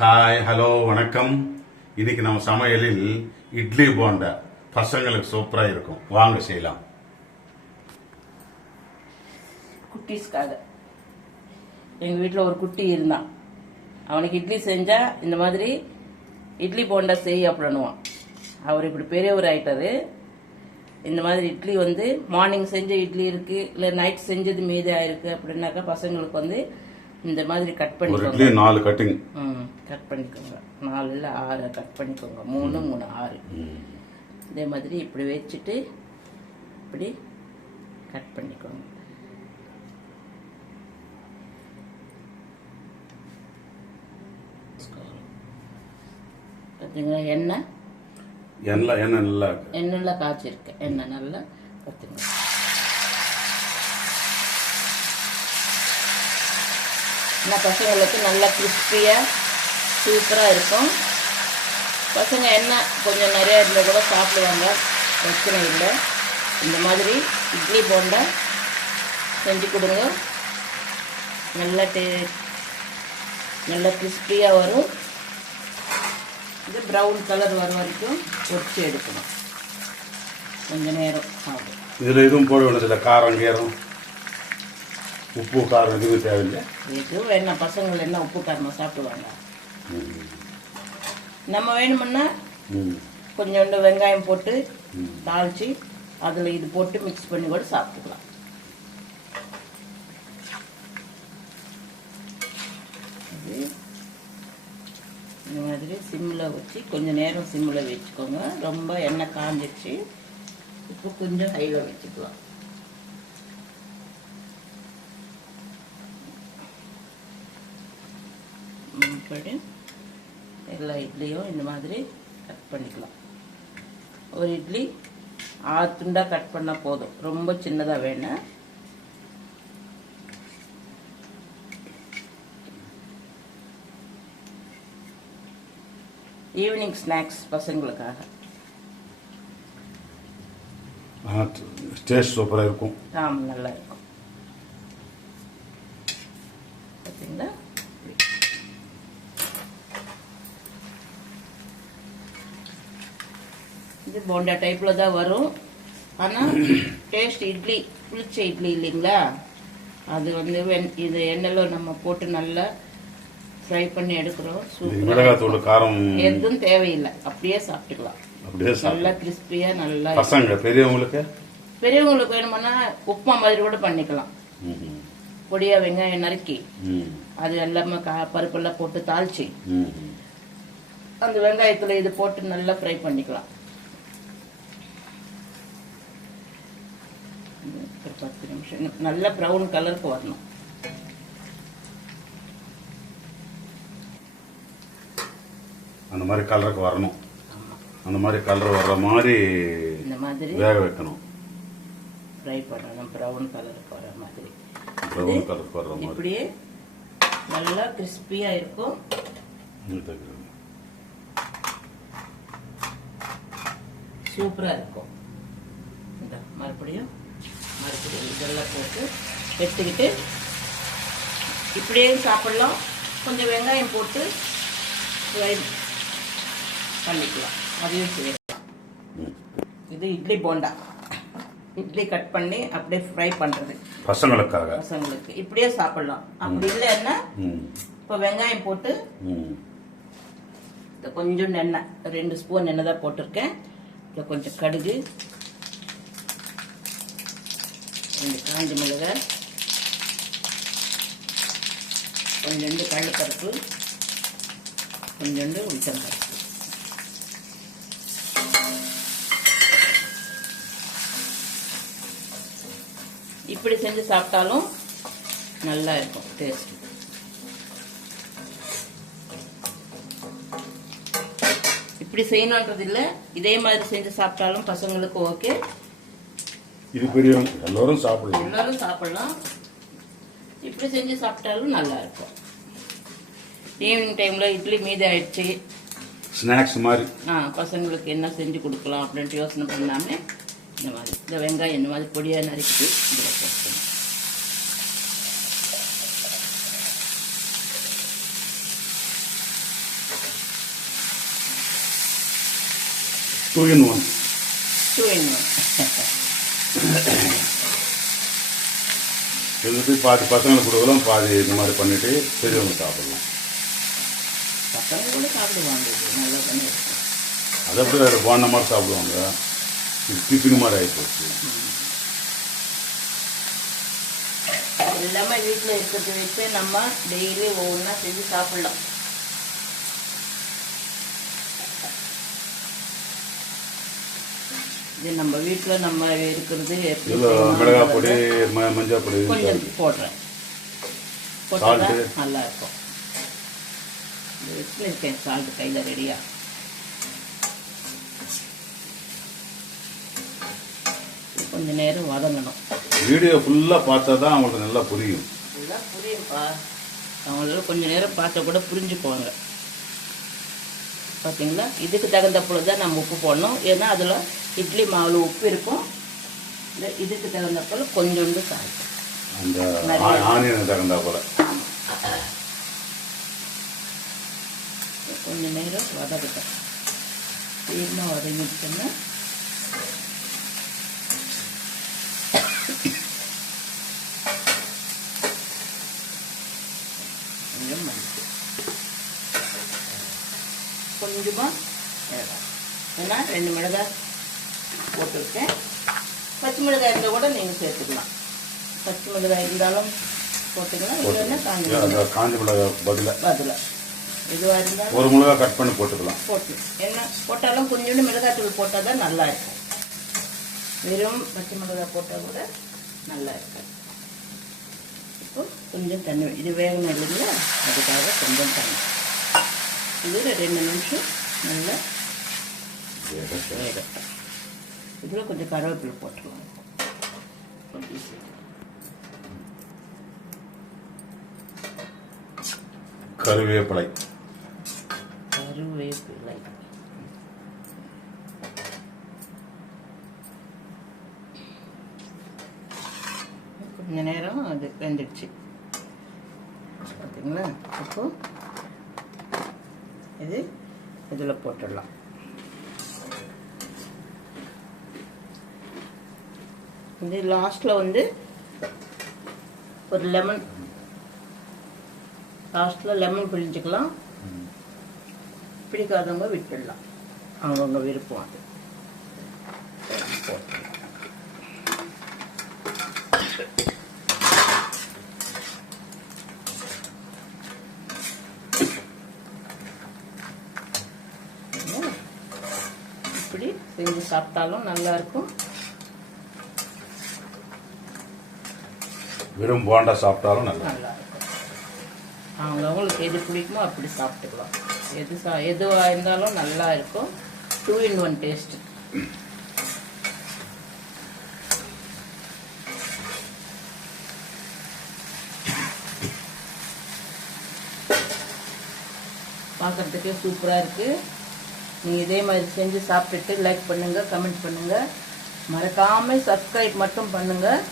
Hi hello வணக்கம். இன்னைக்கு நம்ம சமையலில் இட்லி போண்டா. பசங்களுக்கு சூப்பரா இருக்கும். வாங்க செய்யலாம். குட்டீஸ்க்காக. எங்கள் வீட்டில் ஒரு குட்டி இருந்தான். அவனுக்கு இட்லி செஞ்சால் இந்த மாதிரி இட்லி போண்டா செய் அப்படின்னுவான். அவர் இப்படி பெரியவர் ஆயிட்டாரு. இந்த மாதிரி இட்லி வந்து மார்னிங் செஞ்ச இட்லி இருக்கு இல்லை நைட் செஞ்சது மீதி ஆயிருக்கு அப்படின்னாக்கா பசங்களுக்கு வந்து இந்த மாதிரி கட் பண்ணிக்கோங்க. நாலு கட்டிங் ம் கட் பண்ணிக்கோங்க. நாலில் ஆறு கட் பண்ணிக்கோங்க. மூணு மூணு ஆறு. இதே மாதிரி இப்படி வச்சுட்டு இப்படி கட் பண்ணிக்கோங்க. பார்த்தீங்களா எண்ணெய்? எண்ணெய் எண்ணெய் நல்லா இருக்கு. எண்ணெயில் காய்ச்சிருக்கேன் எண்ணெய் நல்லா பார்த்துங்க ஆனால் பசங்களுக்கு நல்லா கிறிஸ்பியாக சூப்பராக இருக்கும். பசங்க என்ன கொஞ்சம் நிறையா இருந்தால் கூட சாப்பிடுவாங்க. பிரச்சனை இல்லை. இந்த மாதிரி இட்லி போண்டா செஞ்சு கொடுங்க. நல்லா டே நல்லா கிறிஸ்பியாக வரும். இது ப்ரௌன் கலர் வர வரைக்கும் பொறிச்சு எடுக்கணும். கொஞ்சம் நேரம் ஆகும். இதில் எதுவும் போட வேண்டியதில்லை காரம் கீரம். உப்பு காரம் எதுவும் தேவையில்லை. இது வேணாம் பசங்கள் என்ன உப்பு காரமாக சாப்பிடுவாங்க? நம்ம வேணுமுன்னா. கொஞ்சோண்டு வெங்காயம் போட்டு தாளிச்சு அதில் இது போட்டு மிக்ஸ் பண்ணி கூட சாப்பிட்டுக்கலாம். இந்த மாதிரி சிம்மில் வச்சு கொஞ்சம் நேரம் சிம்மில் வச்சுக்கோங்க. ரொம்ப எண்ணெய் காஞ்சிடுச்சு இப்போ கொஞ்சம் ஹையில் வச்சுக்கலாம். இப்படி எல்லா இட்லியும் இந்த மாதிரி கட் பண்ணிக்கலாம். ஒரு இட்லி ஆறு துண்டாக கட் பண்ணால் போதும். ரொம்ப சின்னதாக வேணும் ஈவினிங் ஸ்நாக்ஸ் பசங்களுக்காக. டேஸ்ட் சூப்பரா இருக்கும். ஆமாம் நல்லா இருக்கும் பார்த்தீங்களா இது போண்டா டைப்பில் தான் வரும். ஆனால் டேஸ்ட் இட்லி புளிச்ச இட்லி இல்லைங்களா? அது வந்து வெண் இது எண்ணெயில் நம்ம போட்டு நல்லா ஃப்ரை பண்ணி எடுக்கிறோம். மிளகாத்தூள் காரம். எதுவும் தேவையில்லை. அப்படியே சாப்பிட்டுக்கலாம். அப்படியே நல்லா கிறிஸ்பியாக நல்லா பசங்க பெரியவங்களுக்கு? பெரியவங்களுக்கு வேணுமுன்னா உப்புமா மாதிரி கூட பண்ணிக்கலாம். பொடியா வெங்காயம் நறுக்கி. அது எல்லாமே கா பருப்பெல்லாம் போட்டு தாளிச்சு. அந்த வெங்காயத்துல இது போட்டு நல்லா ஃப்ரை பண்ணிக்கலாம். ஒரு பத்து நிமிஷம் நல்ல ப்ரௌன் கலருக்கு வரணும். அந்த மாதிரி கலருக்கு வரணும். அந்த மாதிரி கலர் வர்ற மாதிரி இந்த மாதிரி வேக வைக்கணும். ஃப்ரை பண்ணணும். ப்ரௌன் கலருக்கு வர மாதிரி. ப்ரௌன் கலருக்கு வர்ற மாதிரி. இப்படியே நல்லா கிறிஸ்பியா இருக்கும். சூப்பராக இருக்கும். மறுபடியும் மறுபடியும் இதெல்லாம் போட்டு எடுத்துக்கிட்டு இப்படியே சாப்பிடலாம். கொஞ்சம் வெங்காயம் போட்டு ஃப்ரை பண்ணிக்கலாம். அதையும் செய்யலாம். இது இட்லி போண்டா. இட்லி கட் பண்ணி அப்படியே ஃப்ரை பண்ணுறது பசங்களுக்காக. பசங்களுக்கு. இப்படியே சாப்பிடலாம். அப்படி இல்லைன்னா. இப்போ வெங்காயம் போட்டு கொஞ்சம் எண்ணெய் ரெண்டு ஸ்பூன் எண்ணெய் தான் போட்டிருக்கேன். கொஞ்சம் கடுகு ரெண்டு காஞ்ச மிளகாய் கொஞ்சோண்டு கடலப்பருப்பு கொஞ்சோண்டு உளுத்தம்பருப்பு. இப்படி செஞ்சு சாப்பிட்டாலும் நல்லா இருக்கும் டேஸ்ட் இப்படி செய்யணுன்றது இல்லை இதே மாதிரி செஞ்சு சாப்பிட்டாலும் பசங்களுக்கு ஓகே இது பெரிய எல்லாரும் சாப்பிடலாம் எல்லாரும் சாப்பிடலாம். இப்படி செஞ்சு சாப்பிட்டாலும் நல்லா இருக்கும். ஈவினிங் டைம்ல இட்லி மீதி ஆயிடுச்சு. ஸ்நாக்ஸ் மாதிரி. ஆ பசங்களுக்கு என்ன செஞ்சு கொடுக்கலாம் அப்படின்ட்டு யோசனை பண்ணாம இந்த மாதிரி இந்த வெங்காயம் இந்த மாதிரி பொடியாக நறுக்கிட்டு இதில் போட்டுக்கணும் two in one two in one இருந்துட்டு பாதி பசங்களுக்கு கொடுக்கலாம் பாதி இந்த மாதிரி பண்ணிட்டு பெரியவங்க சாப்பிடலாம். அதை அப்படியே வேறு போன மாதிரி சாப்பிடுவாங்க. டிஃபின் மாதிரி ஆகிப்போச்சு எல்லாமே வீட்டில் இருக்கிறத வச்சு நம்ம டெய்லி ஒவ்வொன்றா செஞ்சு சாப்பிடலாம். இது நம்ம வீட்டில் நம்ம இருக்கிறது மிளகாய் பொடி மஞ்சள் பொடி கொஞ்சம் போடுறேன். போட்டால். நல்லா இருக்கும் இது வச்சுருக்கேன் சால்ட் கையில் ரெடியா? கொஞ்ச நேரம் வதங்கணும். வீடியோ ஃபுல்லாக பார்த்தா தான் அவங்களுக்கு நல்லா புரியும். இதெல்லாம் புரியும்ப்பா அவங்களால கொஞ்ச நேரம் பார்த்தா கூட புரிஞ்சுக்குவாங்க. பார்த்தீங்களா இதுக்கு தகுந்தப்பொழுது தான் நம்ம உப்பு போடணும். ஏன்னா அதில் இட்லி மாவில் உப்பு இருக்கும். இந்த இதுக்கு தகுந்தப்போல கொஞ்சோண்டு சால்ட் அந்த ஆனியனுக்கு தகுந்தா போல. கொஞ்ச நேரம் வதக்கட்டும். சீக்கிரமாக வதங்கிடுச்சுன்னா. கொஞ்சம் மஞ்சள். கொஞ்சமாக ஏன்னா ரெண்டு மிளகாய். போட்டிருக்கேன். பச்சை மிளகாய் இருந்தால் கூட நீங்கள் சேர்த்துக்கலாம். பச்சை மிளகாய் இருந்தாலும் போட்டுக்கலாம் இல்லைன்னா காஞ்ச காஞ்ச மிளகாய் பதிலாக பதிலாக எதுவாக இருந்தாலும் ஒரு மிளகா கட் பண்ணி போட்டுக்கலாம். போட்டு. என்ன போட்டாலும் கொஞ்சோண்டு மிளகாத்தூள் போட்டால் தான் நல்லா இருக்கும் வெறும் பச்சை மிளகாய் போட்டால் கூட நல்லா இருக்கும் இப்போ கொஞ்சம் தண்ணி இது வேகணும் இல்லைங்களா? அதுக்காக கொஞ்சம் தண்ணி. இது ரெண்டு நிமிஷம் நல்லா வேகட்டும் இதில் கொஞ்சம் கருவேப்பிலை போட்டுருவாங்க கொஞ்சம். கருவேப்பிலை. கருவேப்பிலை. கொஞ்ச நேரம் அது வெந்துடுச்சு. பார்த்தீங்களா? இப்போ இது இதில் போட்டுடலாம். இது லாஸ்ட்டில் வந்து ஒரு லெமன் லாஸ்ட்டில் லெமன் பிழிஞ்சுக்கலாம். பிடிக்காதவங்க விட்டுடலாம். அவங்கவுங்க விருப்பம் அது? இப்படி செஞ்சு சாப்பிட்டாலும் நல்லா வெறும் போண்டா சாப்பிட்டாலும் நல்லா நல்லா இருக்கும் அவங்கவுங்களுக்கு எது பிடிக்குமோ அப்படி சாப்பிட்டுக்கலாம். எது சா எதுவாக இருந்தாலும் நல்லா இருக்கும். டூ இன் ஒன் டேஸ்ட் பார்க்குறதுக்கே சூப்பராக இருக்குது நீங்கள் இதே மாதிரி செஞ்சு சாப்பிட்டுட்டு லைக் பண்ணுங்கள் கமெண்ட் பண்ணுங்கள் மறக்காமல் சப்ஸ்கிரைப் மட்டும் பண்ணுங்கள்